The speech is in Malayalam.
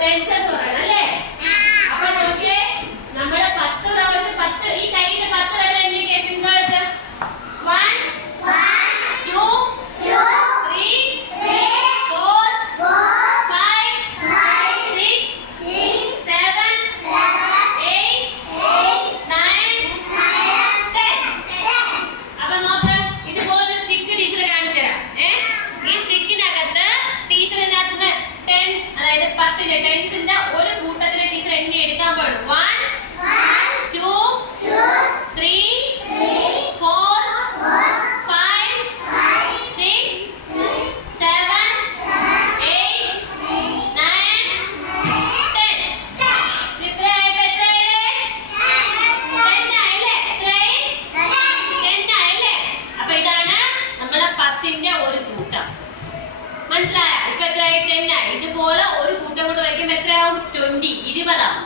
ടെൻസ് എന്ന് പറയുന്നത് അല്ലേ? അപ്പൊ നോക്കിയേ, നമ്മള് 10 പ്രാവശ്യം 10 ഈ കൈയിട്ട് 10 വരെ എണ്ണിക്കേ ഫിംഗേഴ്സ്. 1 2 3 4 5 6 7 8 9 10. അപ്പൊ നോക്ക്, ഇതുപോലെ സ്റ്റിക്ക് ടീച്ചർ കാണിച്ചു തരാം. ഈ സ്റ്റിക്കിനകത്ത് ടീച്ചർ ഇതിനകത്ത് 10, അതായത് 10 ടെൻസിന്റെ ഒരു കൂട്ടത്തിലെ ടീച്ചർ എണ്ണി എടുക്കാൻ പാടും. 1 2 3 4 5 6 7 8 9 10. എത്രയായപ്പോ എത്രയായില്ലേ? 10 ആയില്ലേ? എത്രയായി? 10 ആയില്ലേ? അപ്പൊ ഇതാണ് നമ്മളെ 10ന്റെ ഒരു കൂട്ടം. മനസ്സിലായോ? ഇപ്പൊ എത്രയായി? 10 ആയി. ഇതുപോലെ ഒരു കൂട്ടം കൂടെ വയ്ക്കുമ്പോ എത്രയാവും? 20 ആവും.